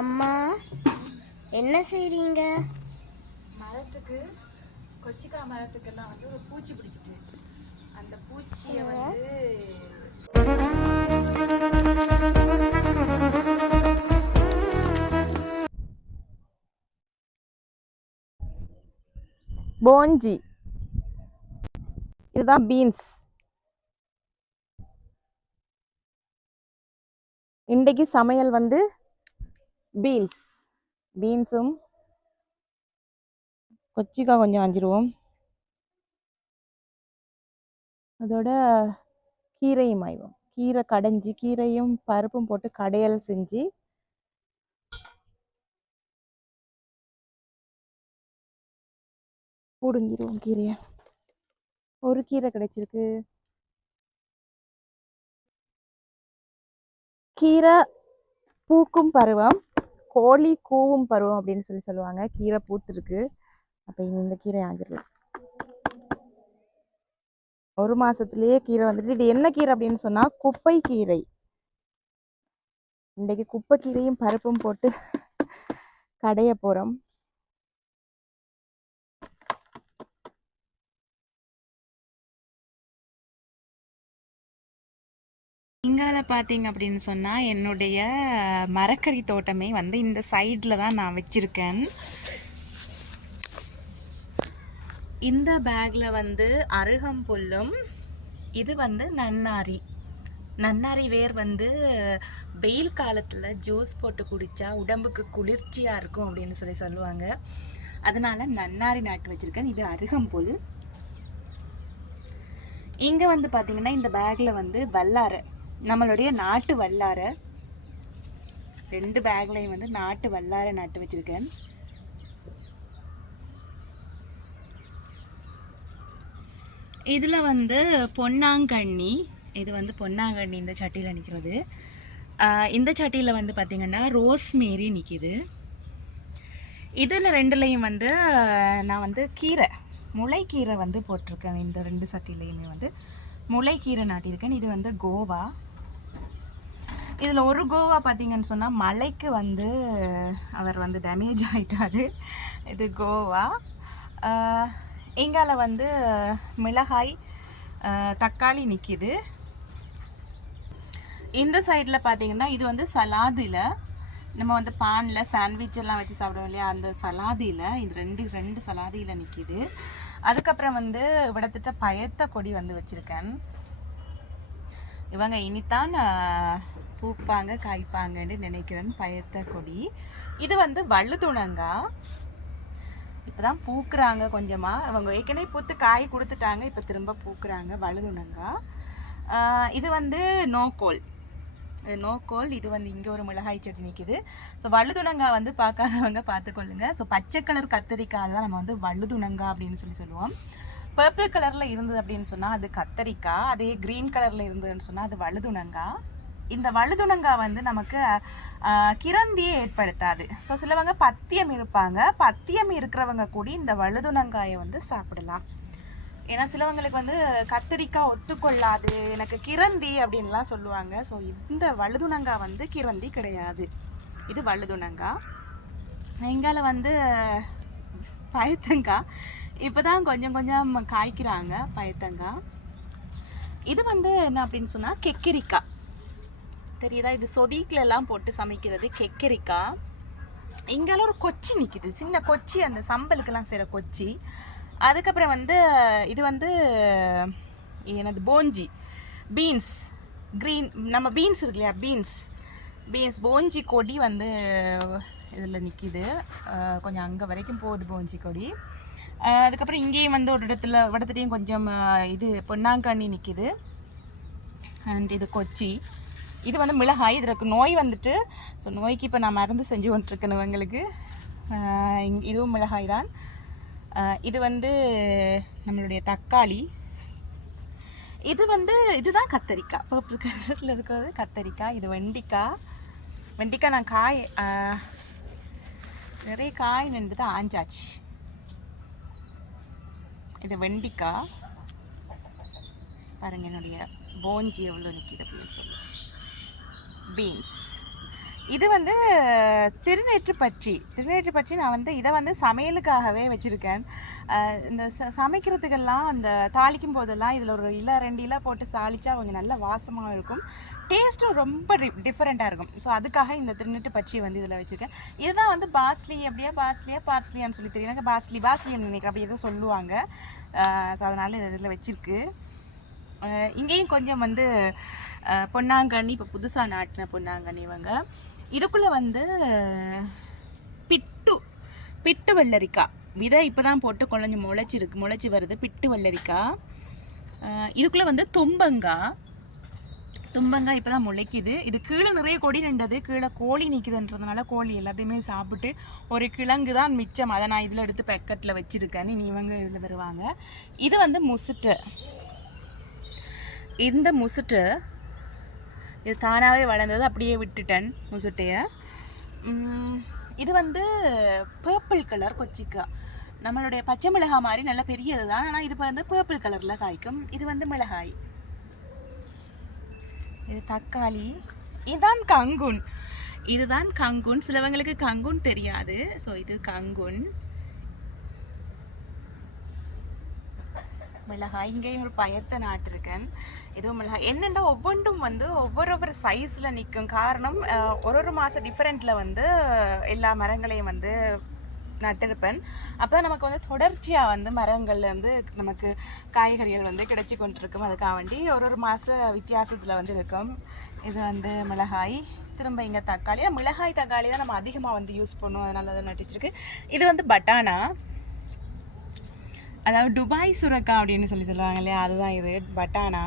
அம்மா என்ன செய்றீங்க? மரத்துக்கு கொச்சிக்காய் மரத்துக்கெல்லாம் வந்து ஒரு பூச்சி பிடிச்சிட்டு. அந்த பூச்சியை வந்து போஞ்சி. இதுதான் பீன்ஸ். இன்றைக்கு சமையல் வந்து பீன்ஸ் பீன்ஸும் கொச்சிக்காய் கொஞ்சம் அஞ்சிருவோம். அதோட கீரையும் ஆய்வோம். கீரை கடைஞ்சி கீரையும் பருப்பும் போட்டு கடையல் செஞ்சு பிடுங்கிடுவோம் கீரையை. ஒரு கீரை கிடைச்சிருக்கு. கீரை பூக்கும் பருவம் கோழி கூவும் பருவம் அப்படின்னு சொல்லி சொல்லுவாங்க. கீரை பூத்துருக்கு. அப்போ இந்த கீரை ஆஞ்சிடலாம் ஒரு மாசத்துலயே கீரை வந்துட்டு இது என்ன கீரை அப்படின்னு சொன்னா குப்பை கீரை. இன்றைக்கு குப்பை கீரையும் பருப்பும் போட்டு கடைய போகிறோம் இங்கால பார்த்தீங்க அப்படின்னு சொன்னால் என்னுடைய மரக்கறி தோட்டமே வந்து இந்த சைடில் தான் நான் வச்சுருக்கேன். இந்த பேக்கில் வந்து அருகம்புல்லும் இது வந்து நன்னாரி. நன்னாரி வேர் வந்து வெயில் காலத்தில் ஜூஸ் போட்டு குடித்தா உடம்புக்கு குளிர்ச்சியாக இருக்கும் அப்படின்னு சொல்லி சொல்லுவாங்க. அதனால நன்னாரி நாட்டு வச்சுருக்கேன். இது அருகம்புல் இங்கே வந்து பார்த்தீங்கன்னா இந்த பேக்கில் வந்து வல்லாரை. நம்மளுடைய நாட்டு வல்லாரை ரெண்டு பேக்லையும் வந்து நாட்டு வல்லாரை நட்டு வச்சிருக்கேன். இதில் வந்து பொன்னாங்கண்ணி இது வந்து பொன்னாங்கண்ணி இந்த சட்டியில் நிற்கிறது இந்த சட்டியில் வந்து பார்த்திங்கன்னா ரோஸ்மேரி நிற்கிது இதில் ரெண்டுலேயும் வந்து நான் வந்து கீரை முளைக்கீரை வந்து போட்டிருக்கேன். இந்த ரெண்டு சட்டிலையுமே வந்து முளைக்கீரை நாட்டியிருக்கேன். இது வந்து கோவா. இதில் ஒரு கோவா பார்த்தீங்கன்னு சொன்னால் மலைக்கு வந்து அவர் வந்து டேமேஜ் ஆகிட்டாரு இது கோவா. இங்கால வந்து மிளகாய் தக்காளி நிற்கிது இந்த சைடில் பார்த்தீங்கன்னா இது வந்து சலாதில். நம்ம வந்து பானில் சாண்ட்விச் எல்லாம் வச்சு சாப்பிடுவோம் இல்லையா? அந்த சலாதியில் இது ரெண்டு ரெண்டு சலாதியில் நிற்கிது அதுக்கப்புறம் வந்து விடத்திட்ட பயத்த கொடி வந்து வச்சுருக்கேன். இவங்க இனித்தான் ஆஹ், காய்ப்பாங்கன்னு நினைக்கிறேன் பயத்த கொடி. இது வந்து வள்ளுதுணங்காய் இப்போதான் பூக்குறாங்க கொஞ்சமாக அவங்க ஏற்கனவே பூத்து காய் கொடுத்துட்டாங்க இப்போ திரும்ப பூக்குறாங்க வழுதுணங்கா. இது வந்து நோக்கோல். நோக்கோல் இது வந்து இங்கே ஒரு மிளகாய் செடி நிற்கிது ஸோ வழுதுணங்காய் வந்து பார்க்காதவங்க பார்த்துக்கொள்ளுங்க. ஸோ பச்சை கலர் கத்திரிக்காய் தான் நம்ம வந்து வள்ளுதுணங்கா அப்படின்னு சொல்லி சொல்லுவோம். பர்பிள் கலரில் இருந்தது அப்படின்னு சொன்னால் அது கத்தரிக்காய். அதே க்ரீன் கலரில் இருந்ததுன்னு சொன்னால் அது வழுதுணங்காய் இந்த வழுதுணங்கா வந்து நமக்கு கிரந்தியை ஏற்படுத்தாது. ஸோ சிலவங்க பத்தியம் இருப்பாங்க. பத்தியம் இருக்கிறவங்க கூட இந்த வழுதுணங்காயை வந்து சாப்பிடலாம். ஏன்னா சிலவங்களுக்கு வந்து கத்திரிக்காய் ஒத்துக்கொள்ளாது எனக்கு கிரந்தி அப்படின்லாம் சொல்லுவாங்க. ஸோ இந்த வழுதுணங்காய் வந்து கிரந்தி கிடையாது. இது வழுதுணங்காய் இங்கால வந்து பயத்தங்காய். இப்போ தான் கொஞ்சம் கொஞ்சம் காய்க்கிறாங்க பயத்தங்காய். இது வந்து என்ன அப்படின்னு சொன்னால் கெக்கிரிக்காய். தெரியுதா? இது சொதீக்கில் எல்லாம் போட்டு சமைக்கிறது கெக்கரிக்கா. இங்கெல்லாம் ஒரு கொச்சி நிற்கிது சின்ன கொச்சி அந்த சம்பலுக்கெல்லாம் செய்கிற கொச்சி. அதுக்கப்புறம் வந்து இது வந்து எனது போஞ்சி. பீன்ஸ். க்ரீன் நம்ம பீன்ஸ் இருக்கு இல்லையா பீன்ஸ். பீன்ஸ் போஞ்சி கொடி வந்து இதில் நிற்கிது கொஞ்சம் அங்கே வரைக்கும் போகுது போஞ்சி கொடி. அதுக்கப்புறம் இங்கேயும் வந்து ஒரு இடத்துல இடத்துலையும் கொஞ்சம் இது பொன்னாங்கண்ணி நிற்கிது அண்ட் இது கொச்சி. இது வந்து மிளகாய் இதற்கு நோய் வந்துட்டு ஸோ நோய்க்கு இப்போ நான் மருந்து செஞ்சு கொண்டிருக்கணும் இவங்களுக்கு. இதுவும் மிளகாய் தான். இது வந்து நம்மளுடைய தக்காளி. இது வந்து இதுதான் கத்தரிக்காய். பர்பிள் கலரில் இருக்கிறது கத்தரிக்காய். இது வெண்டிக்காய். வெண்டிக்காய் நான் காய் நிறைய காய் நின்று தான் ஆஞ்சாச்சு. இது வெண்டிக்காய். பாருங்க என்னுடைய போஞ்சி எவ்வளோ நிற்கிது அப்படின்னு பீன்ஸ் இது வந்து திருநெற்று பச்சி திருநேற்று பச்சி நான் வந்து இதை வந்து சமையலுக்காகவே வச்சுருக்கேன். இந்த ச சமைக்கிறதுக்கெல்லாம் அந்த தாளிக்கும் போதெல்லாம் இதில் ஒரு இலை ரெண்டு இலை போட்டு தாளிச்சா கொஞ்சம் நல்ல வாசமாக இருக்கும். டேஸ்ட்டும் ரொம்ப டிஃப்ரெண்ட்டாக இருக்கும். ஸோ அதுக்காக இந்த திருநெட்டு பச்சி வந்து இதில் வச்சுருக்கேன். இதுதான் வந்து பாஸ்லி அப்படியா பாஸ்லியா பார்ஸ்லியான்னு சொல்லி தெரியும். எனக்கு பாஸ்லி பாஸ்லின்னு நினைக்கிறேன். அப்படி ஏதோ சொல்லுவாங்க. ஸோ அதனால் இதில் வச்சுருக்கு. இங்கேயும் கொஞ்சம் வந்து பொன்னாங்கண்ணி இப்போ புதுசாக நாட்டின பொன்னாங்கண்ணி இவங்க. இதுக்குள்ளே வந்து பிட்டு பிட்டு வெள்ளரிக்காய் விதை இப்போ தான் போட்டு குழஞ்சி முளைச்சிருக்கு முளைச்சி வருது பிட்டு வெள்ளரிக்காய் இதுக்குள்ளே வந்து தும்பங்காய் தும்பங்காய் இப்போ தான் முளைக்குது. இது கீழே நிறைய கொடி நின்றது. கீழே கோழி நிற்குதுன்றதுனால கோழி எல்லாத்தையுமே சாப்பிட்டு ஒரு கிழங்கு தான் மிச்சம். அதை நான் இதில் எடுத்து பேக்கெட்டில் வச்சுருக்கேன். நீ இவங்க இதில் வருவாங்க. இது வந்து முசுட்டு. இந்த முசுட்டு இது தானாகவே வளர்ந்தது. அப்படியே விட்டுட்டேன் முசுட்டையை. உம், இது வந்து பர்பிள் கலர் கொச்சிக்காய் நம்மளுடைய பச்சை மிளகாய் மாதிரி நல்ல பெரியது தான். ஆனால் இது வந்து பர்பிள் கலரில் காய்க்கும். இது வந்து மிளகாய். இது தக்காளி. இதுதான் கங்குன். இதுதான் கங்குன். சிலவங்களுக்கு கங்குன் தெரியாது. ஸோ இது கங்குன். மிளகாய். இங்கேயும் ஒரு பயத்தை நாட்டிருக்கேன். இதுவும் மிளகாய் என்னென்னா ஒவ்வொன்றும் வந்து ஒவ்வொரு ஒவ்வொரு சைஸில் நிற்கும் காரணம் ஒரு ஒரு மாதம் டிஃப்ரெண்ட்டில் வந்து எல்லா மரங்களையும் வந்து நட்டிருப்பேன். அப்போ நமக்கு வந்து தொடர்ச்சியாக வந்து மரங்கள்லேருந்து நமக்கு காய்கறிகள் வந்து கிடைச்சி கொண்டிருக்கும். அதுக்காக வேண்டி ஒரு ஒரு மாத வித்தியாசத்தில் வந்து இருக்கும். இது வந்து மிளகாய் திரும்ப இங்கே தக்காளி. மிளகாய் தக்காளி தான் நம்ம அதிகமாக வந்து யூஸ் பண்ணுவோம். அதனால அதை நட்டிச்சிருக்கு. இது வந்து பட்டானா அதாவது துபாய் சுரக்கா அப்படின்னு சொல்லி சொல்லுவாங்க இல்லையா? அதுதான் இது. பட்டானா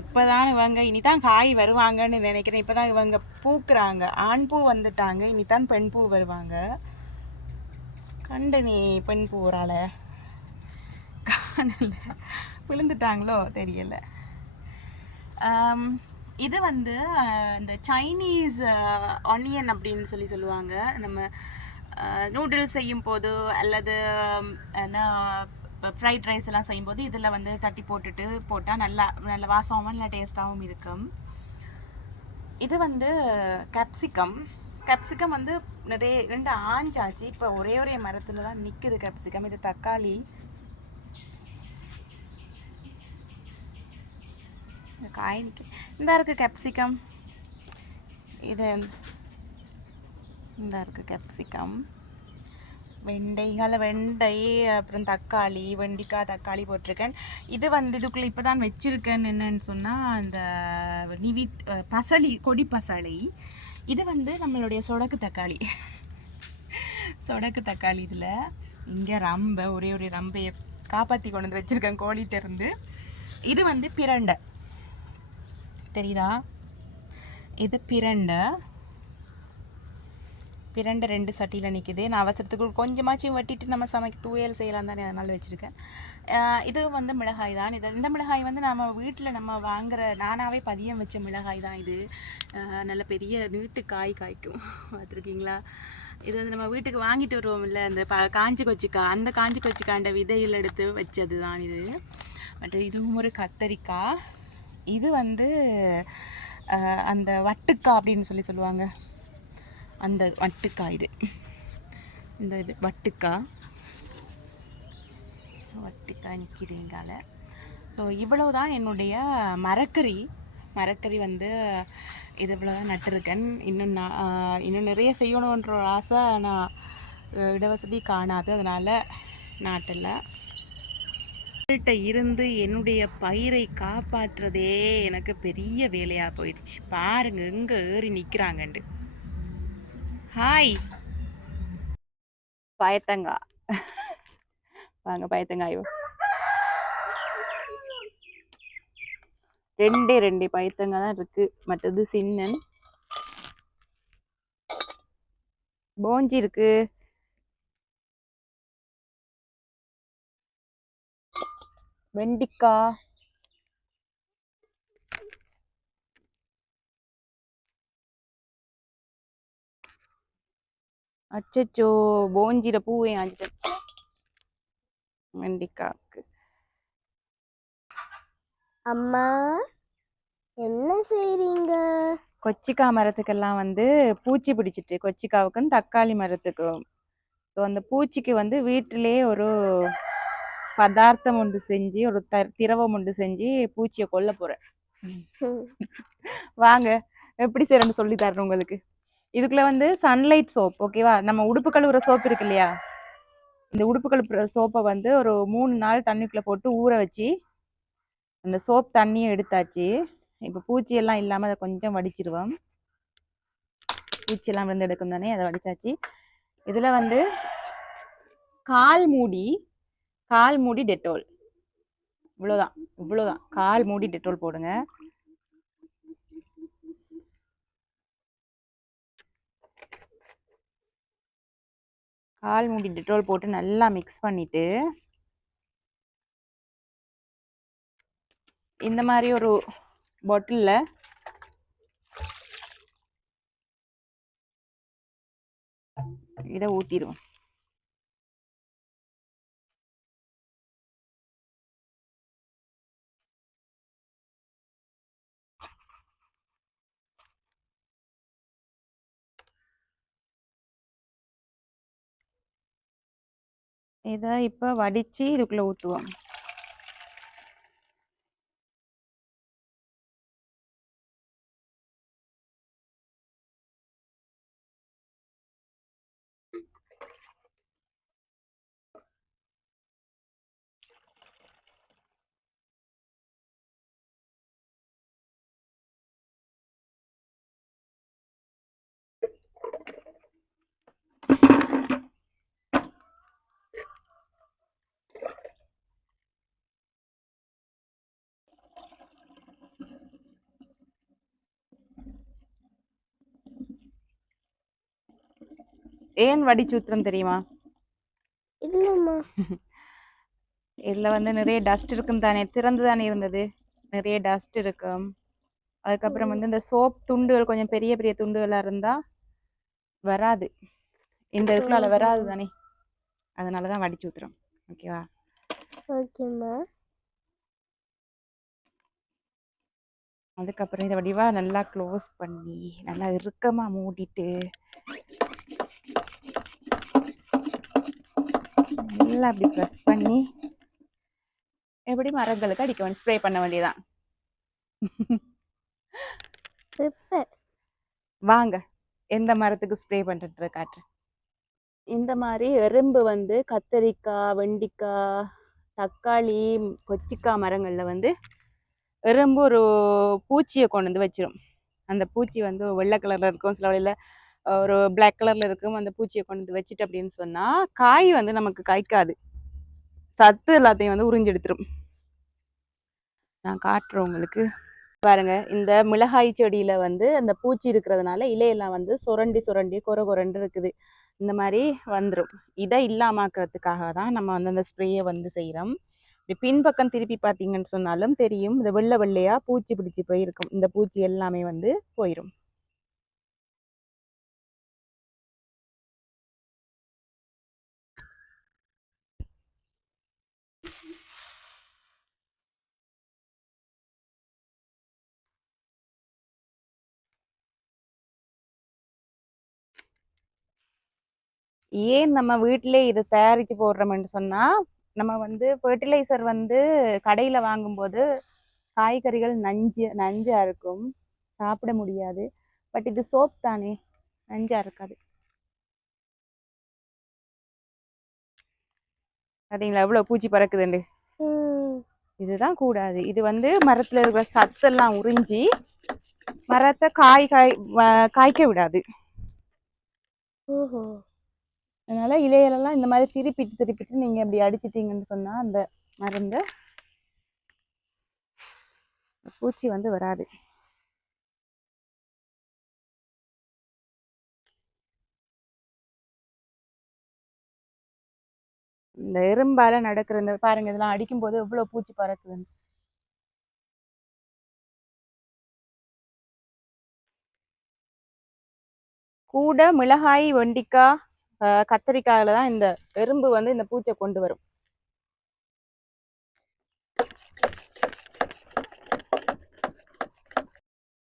இப்போதான் இவங்க இனி தான் காய் வருவாங்கன்னு நினைக்கிறேன். இப்போ தான் இவங்க பூக்குறாங்க. ஆண் பூ வந்துட்டாங்க. இனி தான் பெண் பூ வருவாங்க. கண்டு நீ பெண் பூ ஒரு காணல. விழுந்துட்டாங்களோ தெரியல. இது வந்து இந்த சைனீஸ் ஆனியன் அப்படின்னு சொல்லி சொல்லுவாங்க. நம்ம நூடுல்ஸ் செய்யும் போது அல்லது என்ன ஃப்ரைட் ரைஸ் எல்லாம் செய்யும்போது இதில் வந்து தட்டி போட்டுட்டு போட்டால் நல்லா நல்ல வாசமாகவும் நல்லா டேஸ்ட்டாகவும் இருக்கும். இது வந்து கேப்சிகம் கேப்சிகம் வந்து நிறைய ரெண்டு ஆஞ்சாச்சு. இப்போ ஒரே ஒரே மரத்தில் தான் நிற்குது கேப்சிகம் இது தக்காளி. இந்த காய் இந்த இருக்குது கேப்சிகம் இது இந்த இருக்குது கேப்சிகம் வெண்டைங்கால வெண்டை அப்புறம் தக்காளி வெண்டிக்காய் தக்காளி போட்டிருக்கேன். இது வந்து இதுக்குள்ளே இப்போ தான் வச்சுருக்கேன் என்னன்னு சொன்னால் அந்த நிவி பசளி கொடி பசளி. இது வந்து நம்மளுடைய சொடக்கு தக்காளி. சொடக்கு தக்காளி இதில். இங்கே ரம்பை ஒரே ஒரு ரம்பையை காப்பாற்றி கொண்டு வந்து வச்சுருக்கேன் கோழிகிட்டேருந்து இருந்து இது வந்து பிரண்டை. தெரியுதா? இது பிரண்டை. பிரண்டு ரெண்டு சட்டியில் நிற்கிது நான் அவசரத்துக்கு கொஞ்சமாச்சும் வெட்டிட்டு நம்ம சமைக்க துவையல் செய்யலாம் தானே அதனால் வச்சுருக்கேன். இது வந்து மிளகாய் தான். இது இந்த மிளகாய் வந்து நம்ம வீட்டில் நம்ம வாங்குற நானாகவே பதியம் வச்ச மிளகாய் தான் இது. நல்ல பெரிய நீட்டு காய் காய்க்கும். பார்த்துருக்கீங்களா? இது வந்து நம்ம வீட்டுக்கு வாங்கிட்டு வருவோம் இல்லை அந்த ப காஞ்சி கொச்சிக்காய் அந்த காஞ்சி கொச்சிக்காண்ட விதையில் எடுத்து வச்சது தான் இது. பட் இதுவும் ஒரு கத்தரிக்காய் இது வந்து அந்த வட்டுக்காய் அப்படின்னு சொல்லி சொல்லுவாங்க. அந்த வட்டுக்காய் இது. இந்த இது வட்டுக்காய். வட்டுக்காய் நிற்கிறீங்கால ஸோ இவ்வளவு தான் என்னுடைய மரக்கறி. மரக்கறி வந்து இது இவ்வளோ நட்டிருக்கேன். இன்னும் நான் இன்னும் நிறைய செய்யணுன்ற ஒரு ஆசை நான் இடவசதி காணாது. அதனால் நாட்டில். அவங்கள்ட்ட இருந்து என்னுடைய பயிரை காப்பாற்றுறதே எனக்கு பெரிய வேலையாக போயிடுச்சு. பாருங்க எங்கே ஏறி நிற்கிறாங்கண்டு ஹாய் பயத்தங்காய் வாங்க பயத்தங்காயோ ரெண்டே ரெண்டு பயத்தங்காய் தான் இருக்கு. மற்றது சின்னன். போஞ்சி இருக்கு. வெண்டிக்காய் அச்சச்சோ போஞ்சிர பூவே ஆஞ்சிட்டேன் வெண்டிக்காய்க்கு அம்மா என்ன செய்றீங்க? கொச்சிக்காய் மரத்துக்கெல்லாம் வந்து பூச்சி பிடிச்சிட்டு கொச்சிக்காவுக்கும் தக்காளி மரத்துக்கும். ஸோ அந்த பூச்சிக்கு வந்து வீட்டிலேயே ஒரு பதார்த்தம் ஒன்று செஞ்சு ஒரு த திரவம் ஒன்று செஞ்சு பூச்சியை கொல்ல போறேன். வாங்க எப்படி செய்யறேன்னு சொல்லி தரேன் உங்களுக்கு. இதுக்குள்ள வந்து சன்லைட் சோப் ஓகேவா நம்ம உடுப்பு கழுவுற சோப் இருக்கு இல்லையா? இந்த உடுப்பு கழுவுற சோப்பை வந்து ஒரு மூணு நாள் தண்ணிக்குள்ளே போட்டு ஊற வச்சு அந்த சோப் தண்ணியை எடுத்தாச்சு. இப்போ பூச்சியெல்லாம் இல்லாமல் அதை கொஞ்சம் வடிச்சிருவோம். பூச்சியெல்லாம் விழுந்து எடுக்கும் தானே? அதை வடித்தாச்சு இதில் வந்து கால் மூடி கால் மூடி டெட்டோல் இவ்வளோதான் இவ்வளோதான் கால் மூடி டெட்டோல் போடுங்க. கால் மூடி டெட்டோல் போட்டு நல்லா மிக்ஸ் பண்ணிவிட்டு இந்த மாதிரி ஒரு பாட்டிலில் இதை ஊற்றிடுவோம் இதை இப்போ வடித்து இதுக்குள்ளே ஊற்றுவோம் ஏன் வடிச்சு ஊத்துறோம் தெரியுமா? இல்லம்மா. இதில் வந்து நிறைய டஸ்ட் இருக்கும் தானே திறந்து தானே இருந்தது. நிறைய டஸ்ட் இருக்கும். அதுக்கப்புறம் வந்து இந்த சோப் துண்டுகள் கொஞ்சம் பெரிய பெரிய துண்டுகளாக இருந்தால் வராது. இந்த இதுக்குள்ள வராது தானே. அதனால தான் வடிச்சு ஊத்துறோம் ஓகேவா ஓகேம்மா அதுக்கப்புறம் இதை வடிவா நல்லா க்ளோஸ் பண்ணி நல்லா இறுக்கமாக மூடிட்டு நல்லா அப்படி ப்ரெஸ் பண்ணி எப்படி மரங்களுக்கு அடிக்க வேண்டிய ஸ்ப்ரே பண்ண வேண்டியதான் வாங்க எந்த மரத்துக்கு ஸ்ப்ரே பண்ணுறது காட்டுறேன் இந்த மாதிரி எறும்பு வந்து கத்தரிக்காய் வெண்டிக்காய் தக்காளி கொச்சிக்காய் மரங்களில் வந்து எறும்பு ஒரு பூச்சியை கொண்டு வந்து வச்சிரும். அந்த பூச்சி வந்து வெள்ளை கலரில் இருக்கும் சில வழியில் ஒரு பிளாக் கலரில் இருக்கும் அந்த பூச்சியை கொண்டு வந்து வச்சுட்டு அப்படின்னு சொன்னால் காய் வந்து நமக்கு காய்க்காது. சத்து எல்லாத்தையும் வந்து உறிஞ்செடுத்துரும். நான் காட்டுறேன் உங்களுக்கு. பாருங்க இந்த மிளகாய் செடியில வந்து அந்த பூச்சி இருக்கிறதுனால இலையெல்லாம் வந்து சுரண்டி சுரண்டி கொர கொரண்டு இருக்குது. இந்த மாதிரி வந்துடும் இதை இல்லாமாக்கிறதுக்காக தான் நம்ம வந்து அந்த ஸ்ப்ரேயை வந்து செய்கிறோம் இப்படி பின்பக்கம் திருப்பி பார்த்தீங்கன்னு சொன்னாலும் தெரியும். இந்த வெள்ளை வெள்ளையாக பூச்சி பிடிச்சி போயிருக்கும். இந்த பூச்சி எல்லாமே வந்து போயிடும் ஏன் நம்ம வீட்டிலே இதை தயாரித்து போடுறோம்னு சொன்னால் நம்ம வந்து ஃபர்டிலைசர் வந்து கடையில் வாங்கும்போது காய்கறிகள் நஞ்சு நஞ்சாக இருக்கும். சாப்பிட முடியாது. பட் இது சோப் தானே நஞ்சாக இருக்காது. பார்த்தீங்களா எவ்வளோ பூச்சி பறக்குதுண்டு. இதுதான் கூடாது. இது வந்து மரத்தில் இருக்கிற சத்தெல்லாம் உறிஞ்சி மரத்தை காய் காய் காய்க்க விடாது. ஓஹோ. அதனால இலையிலெல்லாம் இந்த மாதிரி திருப்பிட்டு திருப்பிட்டு நீங்க இப்படி அடிச்சிட்டிங்கன்னு சொன்னால் அந்த மருந்து பூச்சி வந்து வராது. இந்த எறும்பால நடக்கிற இந்த பாருங்க இதெல்லாம் அடிக்கும்போது எவ்வளவு பூச்சி பறக்குதுன்னு. கூட மிளகாய் வெண்டிக்காய் கத்தரிக்காயில தான் இந்த எறும்பு வந்து இந்த பூச்சை கொண்டு வரும்.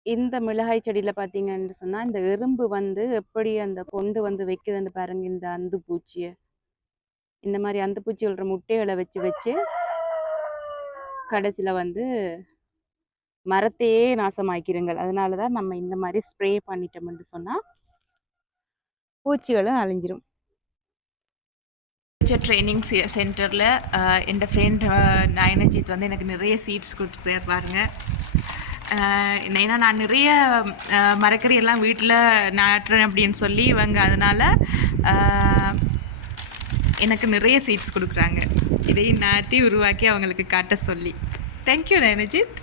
இந்த மிளகாய் செடியில பார்த்தீங்கன்னு சொன்னா இந்த எறும்பு வந்து எப்படி அந்த கொண்டு வந்து வைக்குதுன்னு பாருங்க இந்த அந்து பூச்சியை. இந்த மாதிரி அந்து பூச்சிகளோட முட்டைகளை வச்சு வச்சு கடைசியில வந்து மரத்தையே நாசமாக்கிருங்கள். அதனால தான் நம்ம இந்த மாதிரி ஸ்ப்ரே பண்ணிட்டோம்னு சொன்னா பூச்சிகளும் அழிஞ்சிரும். டீச்சர் ட்ரைனிங் சென்டரில் என் ஃப்ரெண்ட் நயனஜித் வந்து எனக்கு நிறைய சீட்ஸ் கொடுத்து போயிடுவாருங்க ஏன்னா நான் நிறைய மரக்கறி எல்லாம் வீட்டில் நாட்டுறேன் அப்படின்னு சொல்லி இவங்க அதனால் எனக்கு நிறைய சீட்ஸ் கொடுக்குறாங்க. இதையும் நாட்டி உருவாக்கி அவங்களுக்கு காட்ட சொல்லி. Thank you Nayanajith.